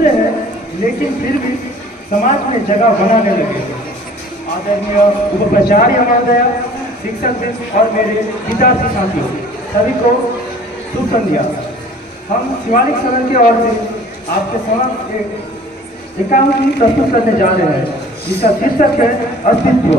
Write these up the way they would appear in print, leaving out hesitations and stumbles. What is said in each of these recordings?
दूर है, लेकिन फिर भी समाज में जगह बनाने लगे। आदरणीय उपाचार्य महोदय, शिक्षक और मेरे विद्यार्थी साथियों, सभी को शुभ संध्या। हम शिवालिक सदन की ओर से आपके समक्ष एक एकांकी प्रस्तुत करने जा रहे हैं, जिसका शीर्षक है अस्तित्व।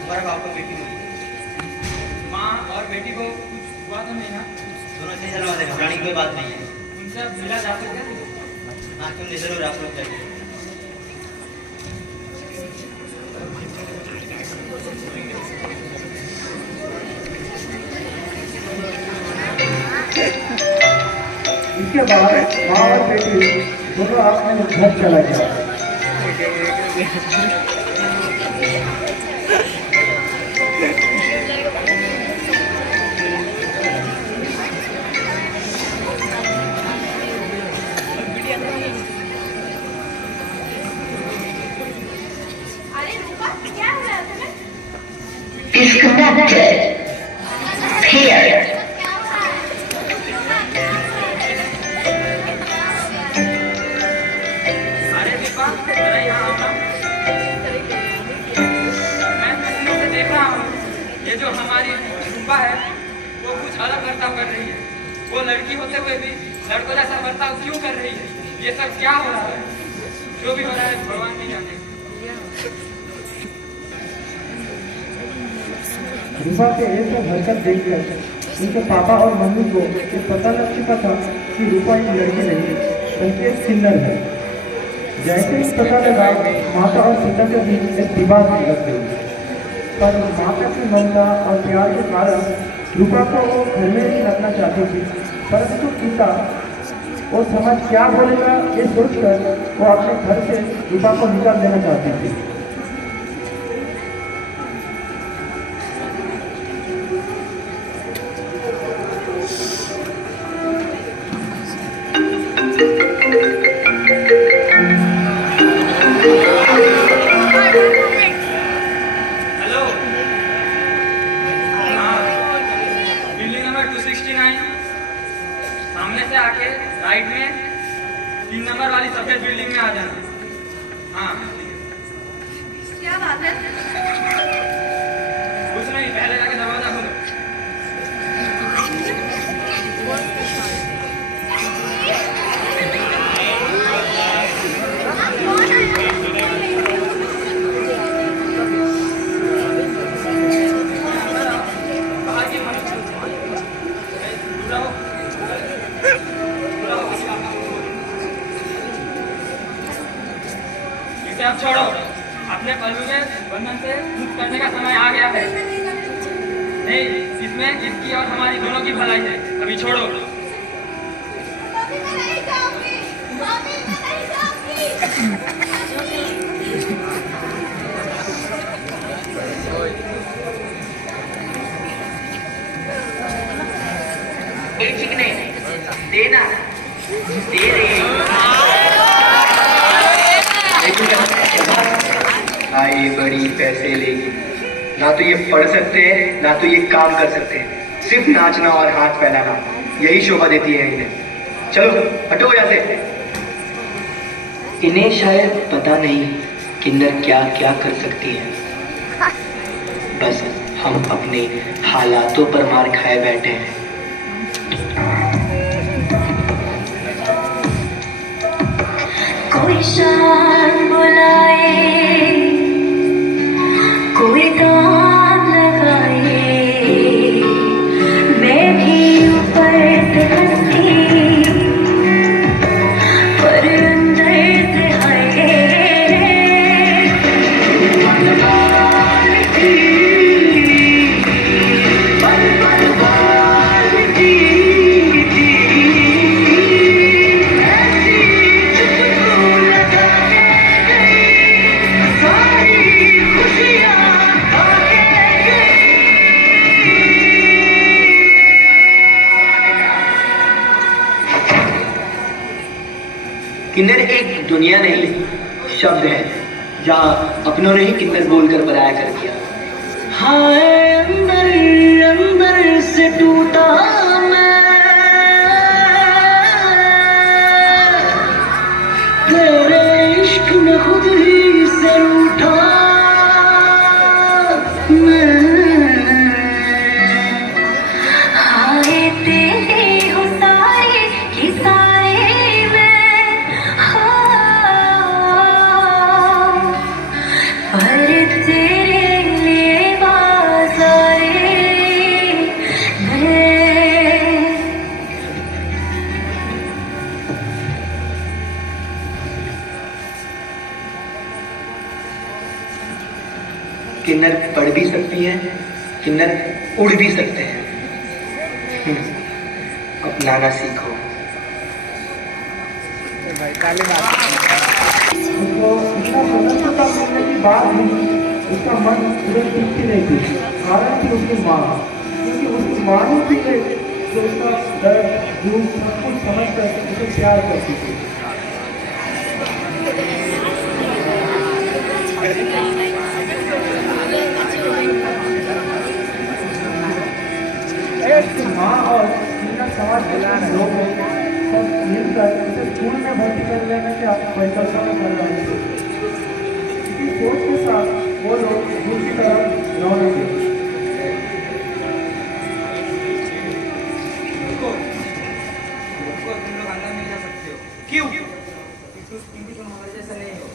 हमारे बाप को बेटी हुई, माँ और बेटी को कुछ हुआ तो नहीं ना? दोनों सही सलामत है, घबराने की कोई बात नहीं है। उनसे अब मिला जा सकता है? हाँ, तुम जरूर आप लोग जाइए। इसके बाद माँ और बेटी दोनों अपने घर चला गया। Disconnected. Paired. अरे दीपा, जरा यहाँ आओ ना। मैं तुमने से देख रहा हूँ, ये जो हमारी रूपा है, वो कुछ अलग बर्ताव कर रही है। वो लड़की होते हुए भी लड़कों जैसा बर्ताव क्यों कर रही है? ये सब क्या हो रहा है? जो भी हो रहा है, भगवान ही जाने। रूपा के ऐसे हरकत देखकर उनके पापा और मम्मी को ये पता लग चुका था कि रूपा एक लड़की नहीं बल्कि एक सिंगर है। जैसे ही पता लगा, माता और पिता के बीच एक विवाद लग गई। पर माता की ममता और प्यार के कारण रूपा को वो घर में ही रखना चाहती थी, परंतु पिता वो समाज क्या बोलेगा ये सोचकर वो अपने घर से रूपा को निकाल देना चाहती थी। हेलो, हाँ, बिल्डिंग नंबर 269, सामने से आके राइट में 3 नंबर वाली सफेद बिल्डिंग में आ जाना। हाँ, क्या बात है? कुछ नहीं, पहले जाके दरवाजा खोलो। इसे अब छोड़ो, अपने पल्लू के बंधन से मुक्त करने का समय आ गया है। नहीं, इसमें इसकी और हमारी दोनों की भलाई है। अभी छोड़ो। मम्मी, मैं नहीं जाऊंगी। मम्मी, मैं नहीं जाऊंगी। चिकने देना दे रही आई बड़ी पैसे लेगी। ना तो ये पढ़ सकते हैं, ना तो ये काम कर सकते हैं। सिर्फ नाचना और हाथ फैलाना, यही शोभा देती है इन्हें। चलो हटो यहाँ से। इन्हें शायद पता नहीं किन्नर क्या क्या कर सकती है। बस हम अपने हालातों पर मार खाए बैठे हैं। कोई शान बुलाए, कोई दाम लगाए, मैं भी ऊपर से हंसती, पर अंदर से हाय किन्नर एक दुनिया नहीं, शब्द है जहाँ अपनों ने ही किन्नर बोलकर पराया कर दिया। हाय अंदर अंदर से टूटा मैं, तेरे इश्क में खुद ही से रूठा मैं। हाय तेरे हो सारे ही सारे मैं, हाँ, पर तेरे लिए बाज़ारे मैं। किन्नर पढ़ भी सकती हैं, किन्नर उड़ भी सकते हैं। अपनाना सीखो। उसको इतना सदस्यता मिलने की बात भी उसका मन उधर टिकती नहीं थी। कारण थी उसकी माँ, क्योंकि उसकी माँ ही थी जो उसका दर्द दुख सब कुछ समझ कर उसे प्यार करती थी। उसकी माँ और किन्नर समाज के लोग सब मिलकर उसे स्कूल में भर्ती कर लेने की परिकल्पना कर रहे थे। इसी सोच के साथ वो लोग स्कूल की तरफ रवाना थे। तुम लोग अंदर नहीं जा सकते हो। क्यों? क्योंकि तुम हमारे जैसे नहीं हो।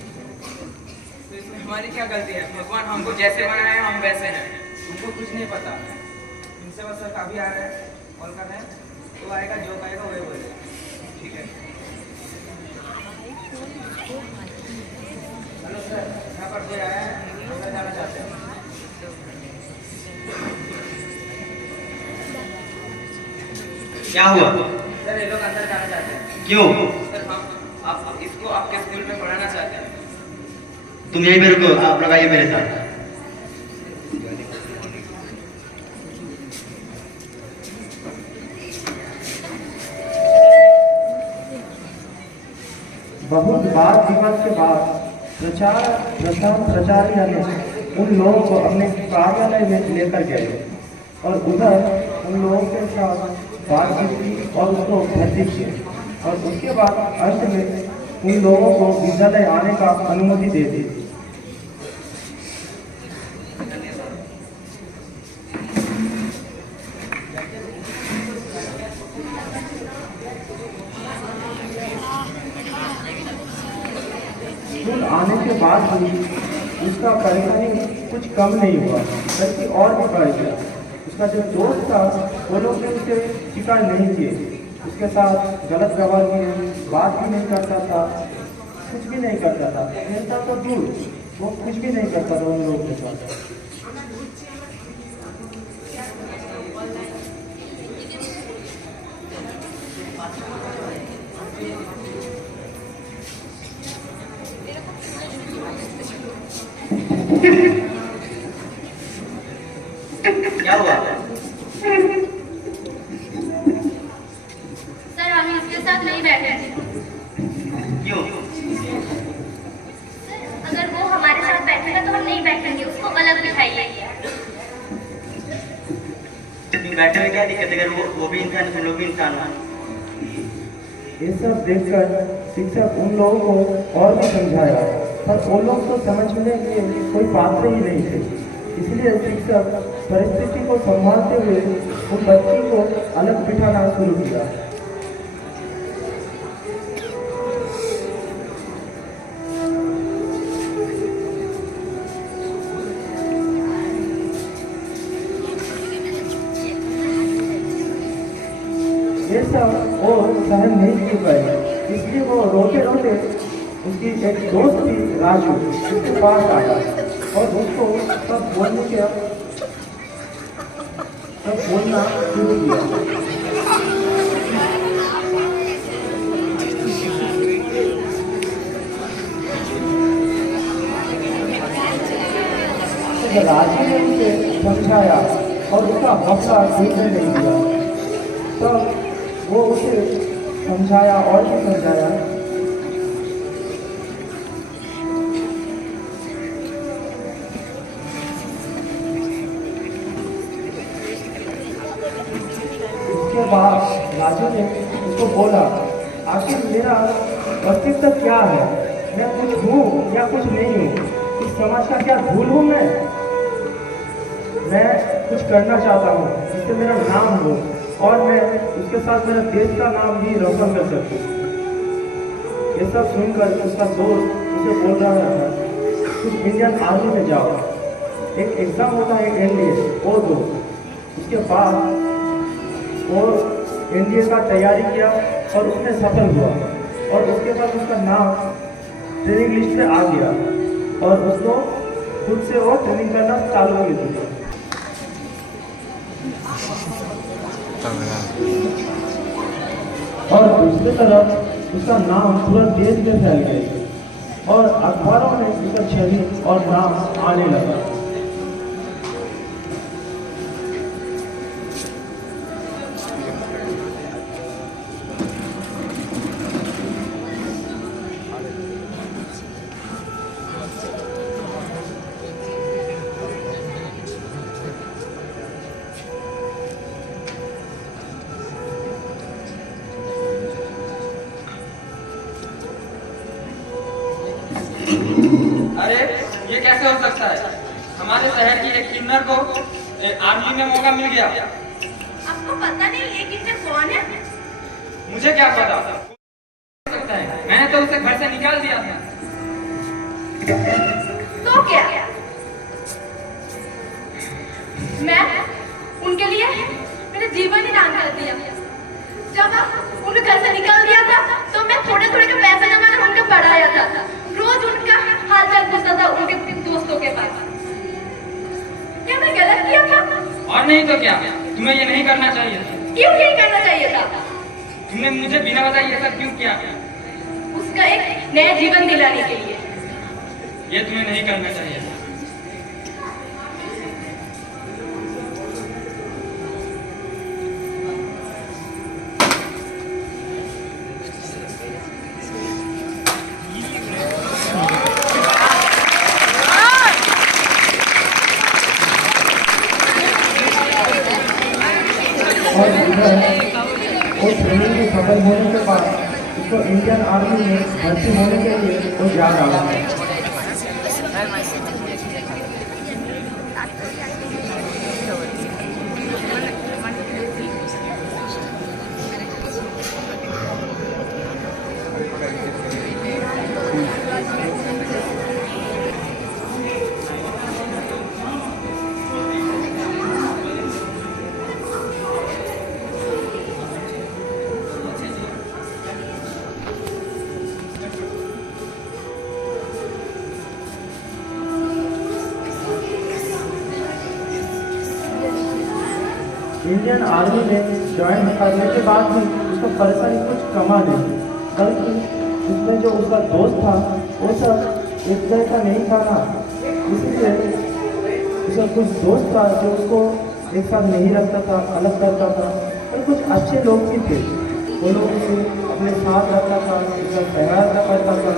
तो इसमें हमारी क्या गलती है? भगवान हमको जैसे बनाए हैं हम वैसे हैं। तुमको कुछ नहीं पता। इनसे बस सर काफी आ रहे हैं, कॉल कर रहे हैं, तो आएगा जो कहेगा वही बोलेगा। ठीक है। हेलो सर, यहाँ पर कोई आया है, अंदर जाना चाहते हैं। क्या हुआ? सर ये लोग अंदर जाना चाहते हैं। क्यों? सर हम आप इसको आपके स्कूल में पढ़ाना चाहते हैं। तुम यहीं पे रुको, आप लोग आइए मेरे साथ। बहुत बार विवाद के बाद प्रचार्य ने उन लोगों को अपने कार्यालय में लेकर गए और उधर उन लोगों के साथ बातचीत की और उसको भर्ती किया और उसके बाद अंत में उन लोगों को विद्यालय आने का अनुमति दे दी। स्कूल आने के बाद भी उसका परेशानी कुछ कम नहीं हुआ, बल्कि और भी बढ़ गया। उसका जो दोस्त था वो लोग ने उसे शिकायत नहीं किए, उसके साथ गलत व्यवहार किए, बात भी नहीं करता था, कुछ भी नहीं करता था। खेलता तो दूर, वो कुछ भी नहीं करता था उन लोगों के साथ। क्या हुआ? सर हम इसके साथ नहीं बैठेंगे। क्यों? अगर वो हमारे साथ बैठेगा तो हम नहीं बैठेंगे, उसको अलग बिठाइए। तुम बैठे में क्या दिक्कत है? अगर वो भी इंसान, हम लोग भी इंसान हैं। ये सब देखकर शिक्षक उन लोगों को और भी समझाया, पर वो लोग तो समझने के कोई पात्र ही नहीं थे। इसलिए शिक्षक परिस्थिति को संभालते हुए उन बच्ची को अलग बिठाना शुरू किया। ये सब वो सहन नहीं कर पाए, इसलिए वो रोते रोते उसकी एक दोस्त थी राजू, उसके पास आया और उसको सब बोलना शुरू किया। राजू ने उसे समझाया और उसका हौसला टूटने नहीं दिया। तब वो उसे समझाया और भी समझाया बाप राजू ने उसको बोला, आखिर मेरा अस्तित्व क्या है? मैं कुछ हूँ या कुछ नहीं हूँ? इस समाज का क्या धूल हूँ मैं कुछ करना चाहता हूँ जिससे मेरा नाम हो और मैं उसके साथ मेरा देश का नाम भी रोशन कर सकूँ। ये सब सुनकर उसका दोस्त उसे बोल रहा था, तुम इंडियन आर्मी में जाओ, एक एग्ज़ाम होता है एनडीए, वो दो। उसके बाद वो एनडीए का तैयारी किया और उसमें सफल हुआ और उसके बाद उसका नाम ट्रेनिंग लिस्ट में आ गया और उसको खुद से वो ट्रेनिंग करना चालू कर दिया। और दूसरी तरफ उसका नाम पूरा देश में फैल गया और अखबारों में उसका छवि और नाम आने लगा। अरे ये कैसे हो सकता है? हमारे शहर की एक किन्नर को आर्मी में मौका मिल गया। आपको पता नहीं ये किन्नर कौन है? मुझे क्या पता सकता है, मैंने तो उसे घर से निकाल दिया था। तो क्या मैं उनके लिए मेरा जीवन ही दान कर दिया। जब उनको घर से निकाल दिया था तो मैं थोड़े थोड़े के पैसे जमा कर उनको पढ़ाया था, रोज उनका हालचाल पूछता था उनके दोस्तों के पास। क्या मैं गलत किया था? और नहीं तो क्या, तुम्हें ये नहीं करना चाहिए था। क्यों नहीं करना चाहिए था? तुमने मुझे बिना बताए ये सब क्यों किया? उसका एक नया जीवन दिलाने के लिए। ये तुम्हें नहीं करना चाहिए था। और वो ट्रेनिंग में सफल होने के बाद उसको इंडियन आर्मी में भर्ती होने के लिए वो जा रहा है। इंडियन आर्मी में ज्वाइन करने के बाद भी उसका परेशानी कुछ कमा नहीं, बल्कि उसमें जो उसका दोस्त था वो सब एक जैसा नहीं था ना। इसीलिए उसका कुछ दोस्त था जो उसको एक साथ नहीं रखता था, अलग करता था। और कुछ अच्छे लोग भी थे, वो लोग उसे अपने साथ रखता था, उसका ख्याल करता था।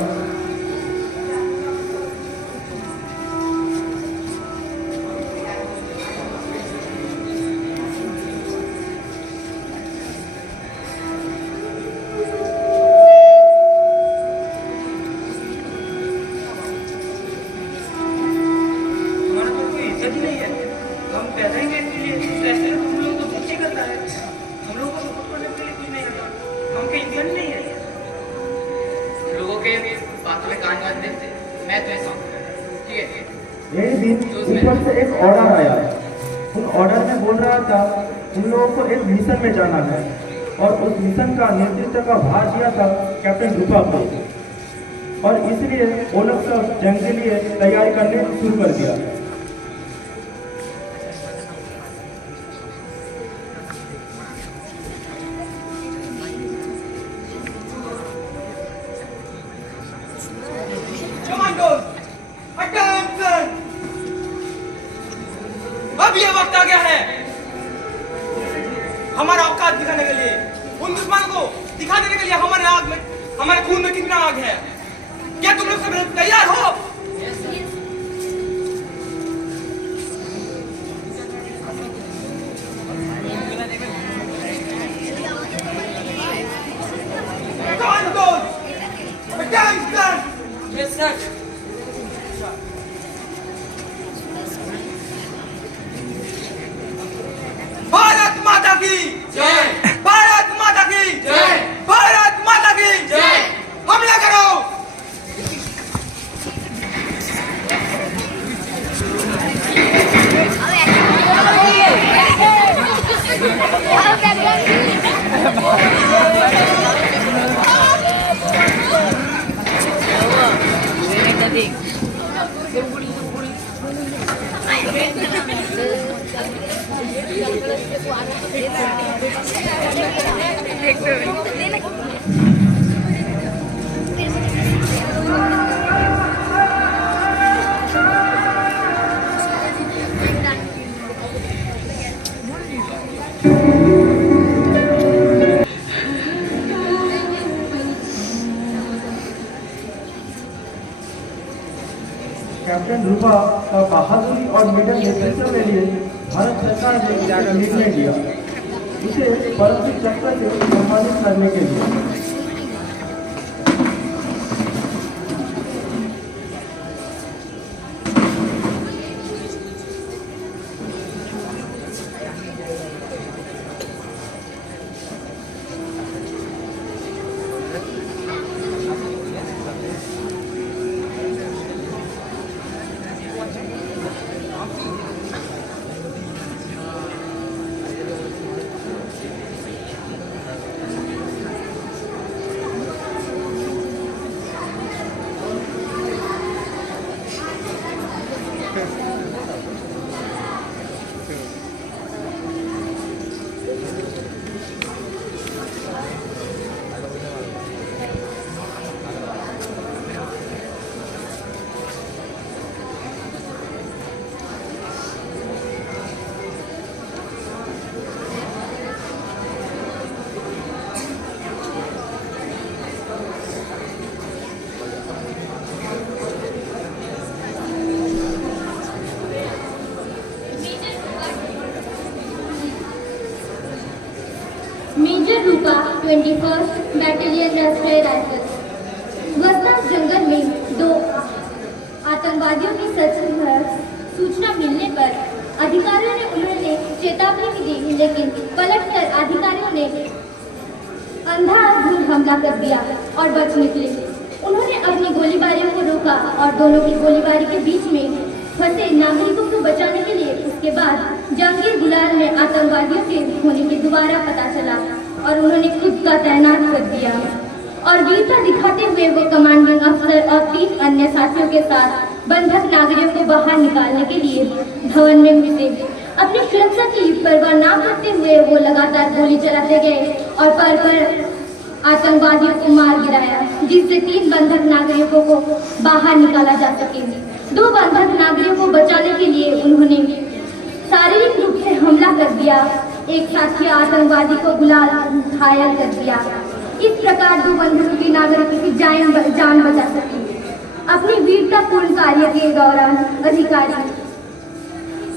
एक दिन ऊपर से एक ऑर्डर आया। उन ऑर्डर में बोल रहा था उन लोगों को एक मिशन में जाना है और उस मिशन का नेतृत्व का भार दिया था कैप्टन रूपा को। और इसलिए वो लोग सब जंग के लिए तैयारी करने शुरू कर दिया। अब ये वक्त आ गया है हमारा औकात दिखाने के लिए, उन दुश्मन को दिखा देने के लिए हमारे आग में, हमारे खून में कितना आग है। क्या तुम लोग सब तैयार हो? की जय, भारत माता की जय, भारत माता की जय। हमला करो। कैप्टन रूपा का बहादुरी और मेडल नेतृत्व के लिए भारत सरकार ने एक निर्णय लिया, उसे परमवीर चक्र से सम्मानित करने के लिए। मेजर रूपा 21st बैटालियन राष्ट्रीय राइफल। वस्ताद जंगल में दो आतंकवादियों की सूचना मिलने पर अधिकारियों ने उन्हें चेतावनी भी दी, लेकिन पलटकर अधिकारियों ने अंधाधुंध हमला कर दिया और बच निकले। उन्होंने अपनी गोलीबारियों को रोका और दोनों की गोलीबारी के बीच में फंसे नागरिकों को बचाने के लिए उसके बाद जहांगीर गुलाल में आतंकवादियों के होने की दोबारा पता चला और उन्होंने खुद का तैनात कर दिया और वीरता दिखाते हुए वो कमांडिंग अफसर और 3 अन्य साथियों के साथ बंधक नागरिकों को बाहर निकालने के लिए भवन में घुसे। अपनी सुरक्षा की परवाह न करते हुए वो लगातार गोली चलाते गए और पर आतंकवादियों को मार गिराया, जिससे 3 बंधक नागरिकों को बाहर निकाला जा सके। 2 बंधक नागरिकों को बचाने के लिए उन्होंने शारीरिक रूप से हमला कर दिया। एक साथी आतंकवादी को गुलाल घायल कर दिया। इस प्रकार 2 बंधक की नागरिकों की जान बचा सकी। अपनी वीरतापूर्ण कार्य के दौरान अधिकारी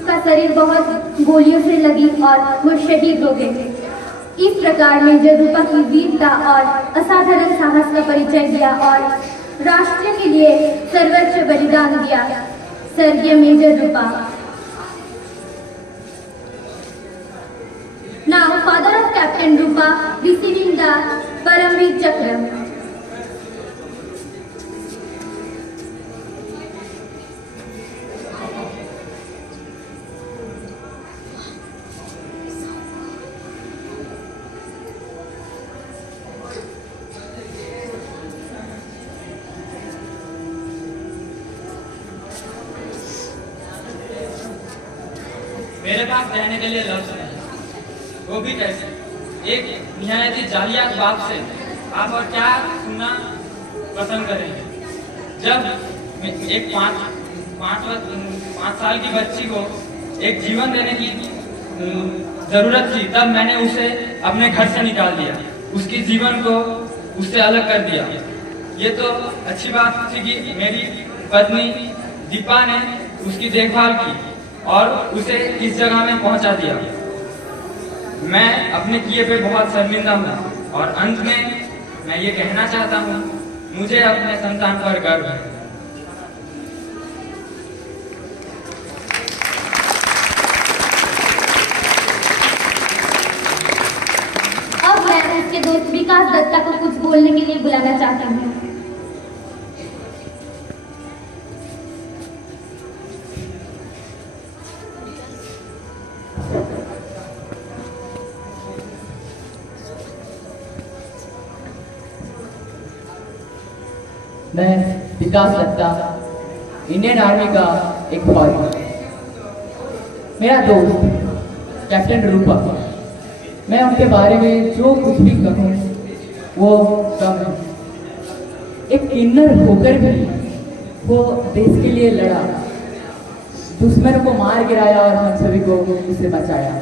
का शरीर बहुत गोलियों से लगी और वो शहीद हो गए। इस प्रकार मेजर रूपा की वीरता और असाधारण साहस का परिचय दिया और राष्ट्र के लिए सर्वोच्च बलिदान दिया। स्वर्गीय major Rupa. Now, father of Captain Rupa receiving the Paramveer Chakra. मेरे पास रहने के लिए लफ्ज नहीं, वो भी कैसे, एक निहायती जालियात बात से आप और क्या सुनना पसंद करेंगे। जब एक 5 साल की बच्ची को एक जीवन देने की जरूरत थी, तब मैंने उसे अपने घर से निकाल दिया, उसकी जीवन को उससे अलग कर दिया। ये तो अच्छी बात थी कि मेरी पत्नी दीपा ने उसकी देखभाल की और उसे इस जगह में पहुंचा दिया। मैं अपने किए पे बहुत शर्मिंदा हूँ और अंत में मैं ये कहना चाहता हूँ, मुझे अपने संतान पर गर्व है। दोस्त विकास दत्ता को कुछ बोलने के लिए बुलाना चाहती हूँ। मैं विकास दत्ता, इंडियन आर्मी का एक फौजी। मेरा दोस्त कैप्टन रूपा, मैं उनके बारे में जो कुछ भी कहूँ वो कम है। एक किन्नर होकर भी वो देश के लिए लड़ा, दुश्मनों को मार गिराया और हम सभी को उससे बचाया।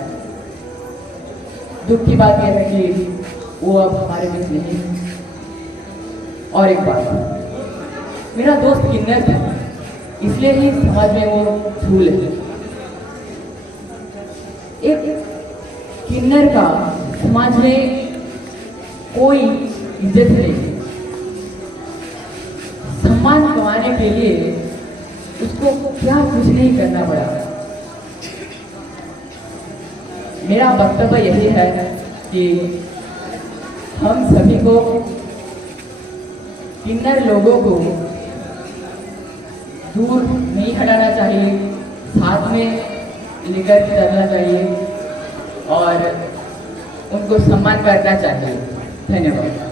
दुख की बात यह है कि वो अब हमारे बीच नहीं है। और एक बात, मेरा दोस्त किन्नर था, इसलिए ही समाज में वो झूल है। एक किन्नर का समाज में कोई इज्जत नहीं। सम्मान कमाने के लिए उसको क्या कुछ नहीं करना पड़ा। मेरा वक्तव्य यही है कि हम सभी को किन्नर लोगों को दूर नहीं हटाना चाहिए, साथ में लेकर चलना चाहिए और उनको सम्मान करना चाहिए। धन्यवाद।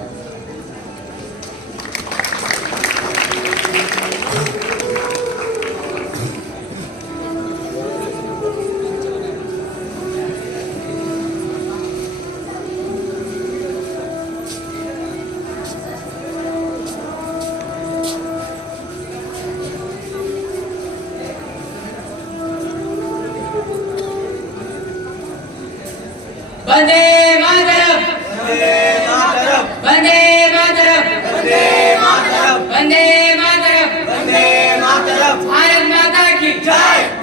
वंदे मातरम, वंदे मातरम, वंदे मातरम, भारत माता की जय।